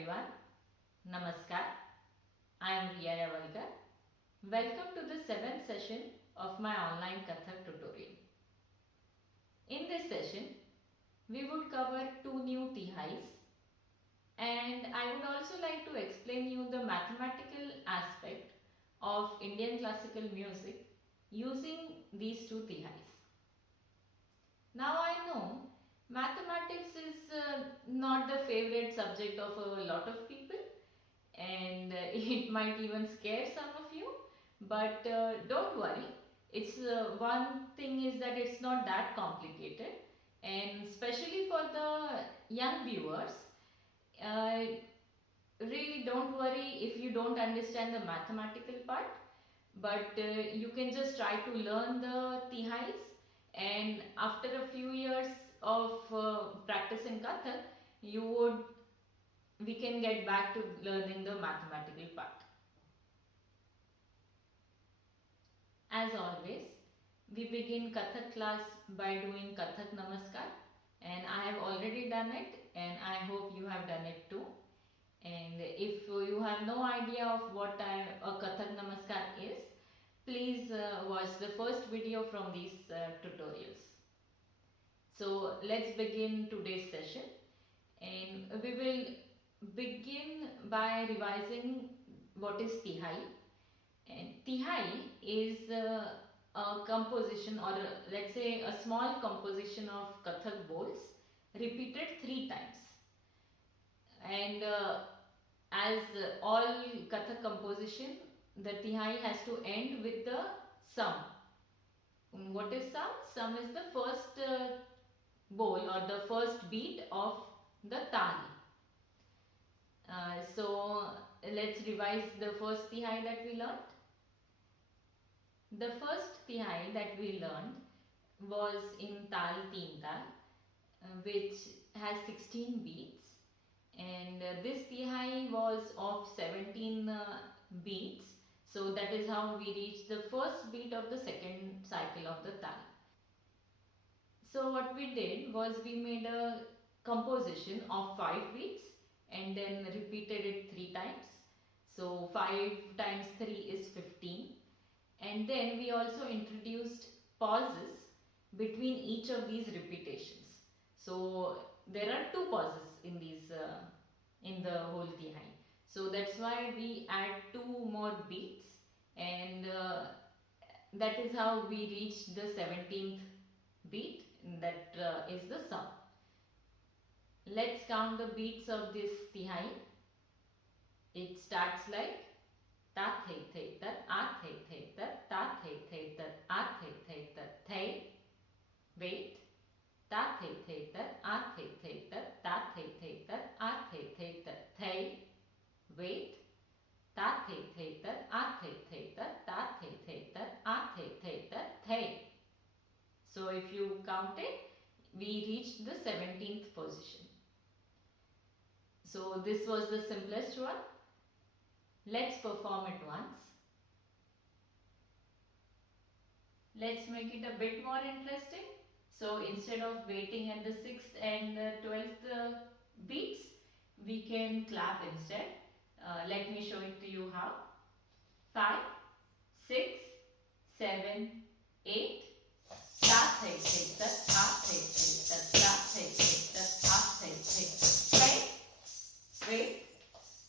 everyone. Namaskar. I am Riya Yawalkar. Welcome to the 7th session of my online Kathak tutorial. In this session, we would cover two new tihais, and I would also like to explain you the mathematical aspect of Indian classical music using these two tihais. Now I know mathematics is not the favorite subject of a lot of people, and it might even scare some of you, but don't worry. It's one thing is that it's not that complicated, and especially for the young viewers, uh, really don't worry if you don't understand the mathematical part, but you can just try to learn the tihais, and after a few years of practice in Kathak, we can get back to learning the mathematical part. As always, we begin Kathak class by doing Kathak Namaskar, and I have already done it, and I hope you have done it too. And if you have no idea of what a Kathak Namaskar is, please watch the first video from these tutorials. So let's begin today's session, and we will begin by revising what is tihai. And tihai is a composition, or let's say a small composition of Kathak bols repeated 3 times. And as all Kathak composition, the tihai has to end with the sum. What is sum? Sum is the first bol or the first beat of the tal. So let's revise the first tihai that we learned. The first tihai that we learned was in tal teen tal, which has 16 beats, and this tihai was of 17 beats. So that is how we reached the first beat of the second cycle of the tal. So what we did was we made a composition of 5 beats and then repeated it 3 times. So 5 times 3 is 15. And then we also introduced pauses between each of these repetitions. So there are 2 pauses in these in the whole tihai. So that's why we add 2 more beats, and that is how we reach the 17th beat, that is the sum. Let's count the beats of this tihai. It starts like ta thei thei tat, a thei thei tat, ta thei thei tat, a thei thei tat, thei. Wait. Ta thei thei tat, a thei thei tat, ta thei thei tat, a thei thei tat, thei. Wait. Ta thei thei tat, a thei thei tat, ta thei thei tat, a thei thei tat, thei. So if you count it, we reached the 17th position. So this was the simplest one. Let's perform it once. Let's make it a bit more interesting. So instead of waiting at the 6th and 12th beats, we can clap instead. Let me show it to you how. 5, 6, 7, 8. Ta thei thei tat, a thei thei tat, ta thei thei tat, a thei thei tat, thei. Wait.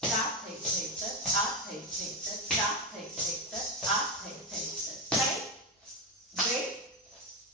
Ta thei thei tat, a thei thei tat, ta thei thei tat, a thei thei tat, thei. Wait.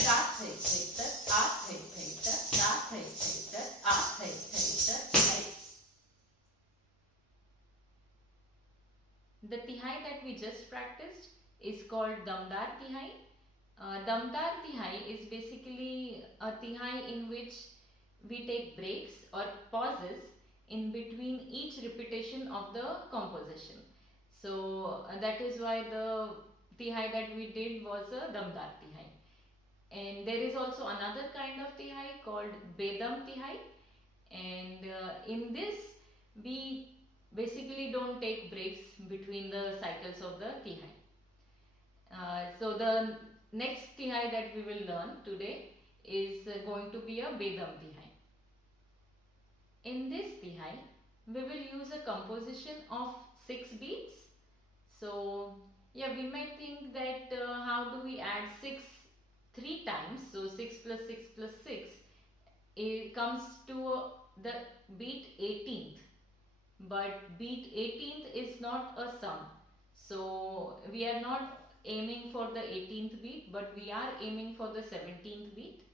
Ta thei thei tat, a thei thei tat, ta thei thei tat, a thei thei tat, thei. The tihai that we just practiced is called damdar tihai. Damdar tihai is basically a tihai in which we take breaks or pauses in between each repetition of the composition. So that is why the tihai that we did was a damdar tihai. And there is also another kind of tihai called bedam tihai, and in this we basically don't take breaks between the cycles of the tihai. So the next tihai that we will learn today is going to be a bedam tihai. In this tihai, we will use a composition of 6 beats. So yeah, we might think that how do we add 6 3 times, so 6 plus 6 plus 6, it comes to the beat 18th, but beat 18th is not a sum, so we are not aiming for the 18th beat, but we are aiming for the 17th beat.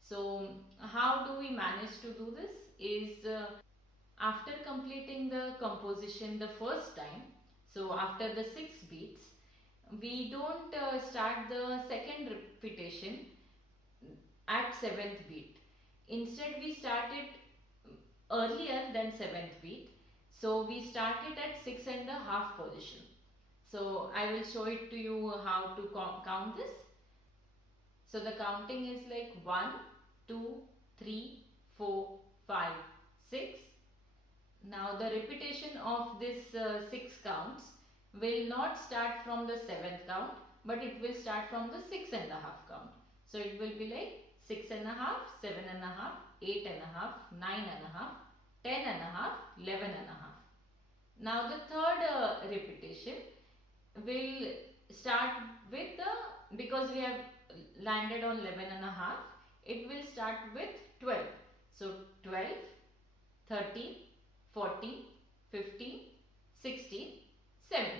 So how do we manage to do this is, after completing the composition the first time, so after the 6 beats, we don't start the second repetition at 7th beat. Instead we start it earlier than 7th beat. So we start it at 6.5 position. So I will show it to you how to count this. So the counting is like 1, 2, 3, 4, 5, 6. Now the repetition of this 6 counts will not start from the 7th count, but it will start from the 6.5 count. So it will be like 6.5, 7.5, 8.5, 9.5, 10.5, 11.5. Now the third repetition will start with the, because we have landed on 11.5, it will start with 12. So 12, 13, 14, 15, 16, 17.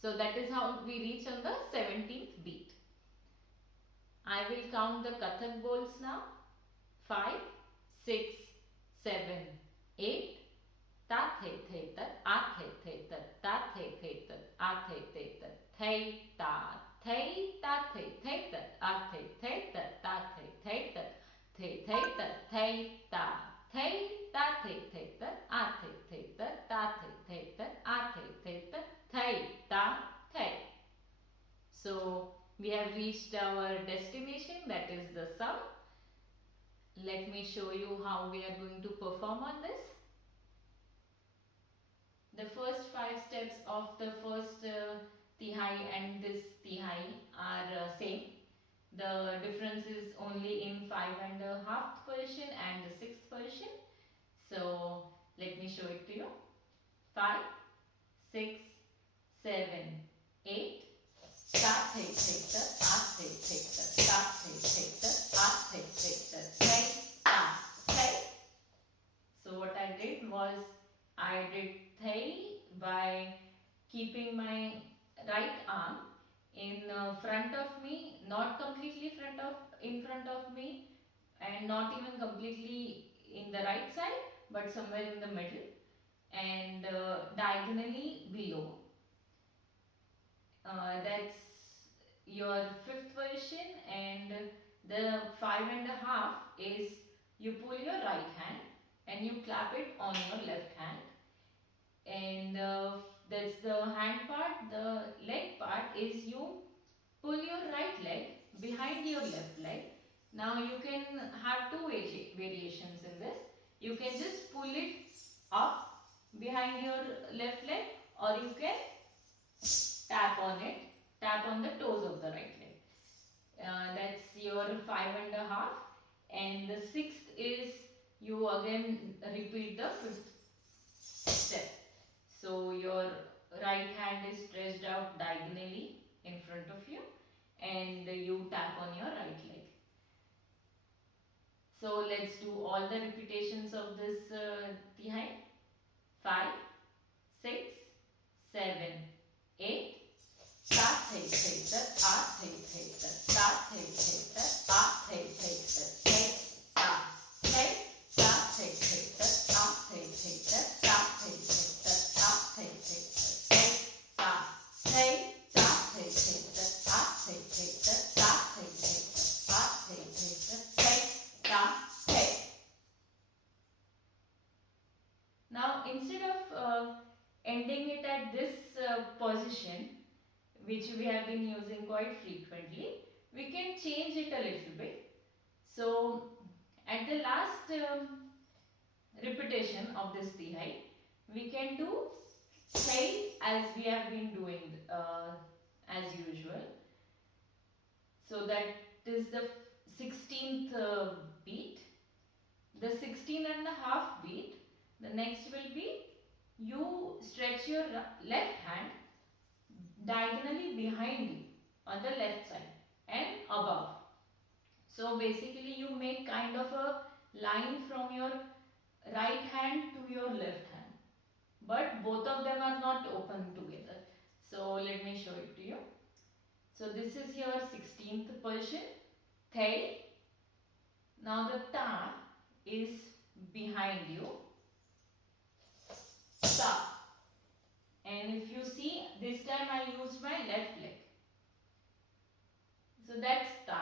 So that is how we reach on the 17th beat. I will count the Kathak bowls now. 5, 6, 7, 8. Ta the tat, a the tat, ta the tat, a the tat, thay ta, thay ta the tat, a the tat, ta the tat, thay tat, thay ta, thay ta the tat, a the tat, ta the tat, a the tat, thay ta thay. So we have reached our destination, that is the sum. Let me show you how we are going to perform on this. The first 5 steps of the first tihai and this tihai are same. The difference is only in 5.5th position and the 6th position. So let me show it to you. 5, 6, 7, 8. Ta the the a the the ta the the a the the thay ta thay. So what I did was, I did thay by keeping my right arm in front of me, not completely in front of me, and not even completely in the right side, but somewhere in the middle, and diagonally below. That's your 5th position, and the 5.5 is you pull your right hand and you clap it on your left hand, and that's the hand part. The leg part is you pull your right leg behind your left leg. Now you can have 2 variations in this. You can just pull it up behind your left leg, or you can tap on it, tap on the toes of the right leg. That's your 5.5, and the 6th is you again repeat the 5th step. So your right hand is stretched out diagonally in front of you, and you tap on your right leg. So let's do all the repetitions of this tihai. 5, 6, 7, 8. Ta the the a the the ta the the a the the thay ta thay ta the the a the the ta the the a the the thay ta thay ta the the a the the ta the the a the the thay ta thay. Now instead of ending it at this position, which we have been using quite frequently, we can change it a little bit. So at the last repetition of this tihai, we can do thay as we have been doing as usual. So that is the 16th beat. The 16.5 beat, The next will be you stretch your left hand diagonally behind you on the left side and above. So basically you make kind of a line from your right hand to your left hand, but both of them are not open together. So let me show it to you. So this is your 16th position, Thay. Now the ta is behind you, ta. And if you see, this time I used my left leg. So that's ta.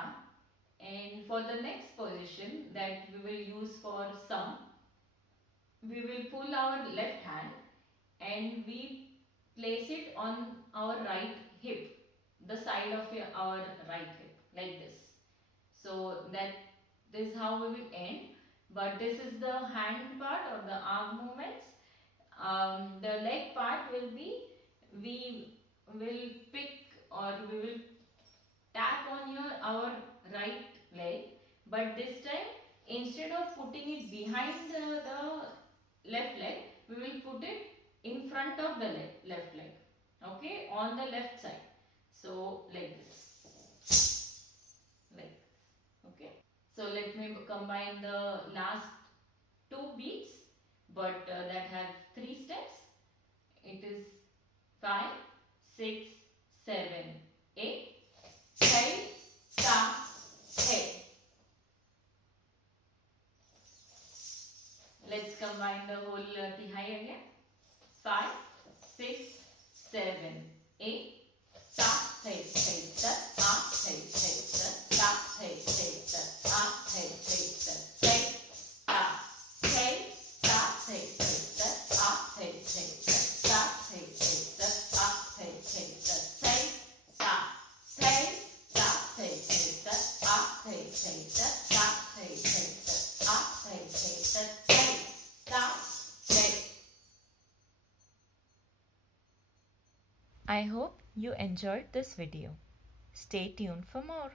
And for the next position that we will use for sum, we will pull our left hand and we place it on our right hip, the side of our right hip, like this. So that is how we will end. But this is the hand part or the arm movements. The leg part will be, we will pick or we will tap on our right leg, but this time instead of putting it behind the left leg, we will put it in front of the left leg, okay, on the left side. So like this, okay. So let me combine the last two beats, but that have 3 steps. It is 5, 6, 7, 8. Thay, ta, thay. Let's combine the whole tihai again. 5, 6, 7, 8. Ta, thay, thay, ta, a, thay, thay, ta, ta, thay, thay, ta, a, thay, thay, ta, thay, ta, thay, ta, thay, thay, ta, a, thay, thay, ta, ta, thay, thay, ta, a, thay, thay, ta, thay, ta, thay. I hope you enjoyed this video. Stay tuned for more.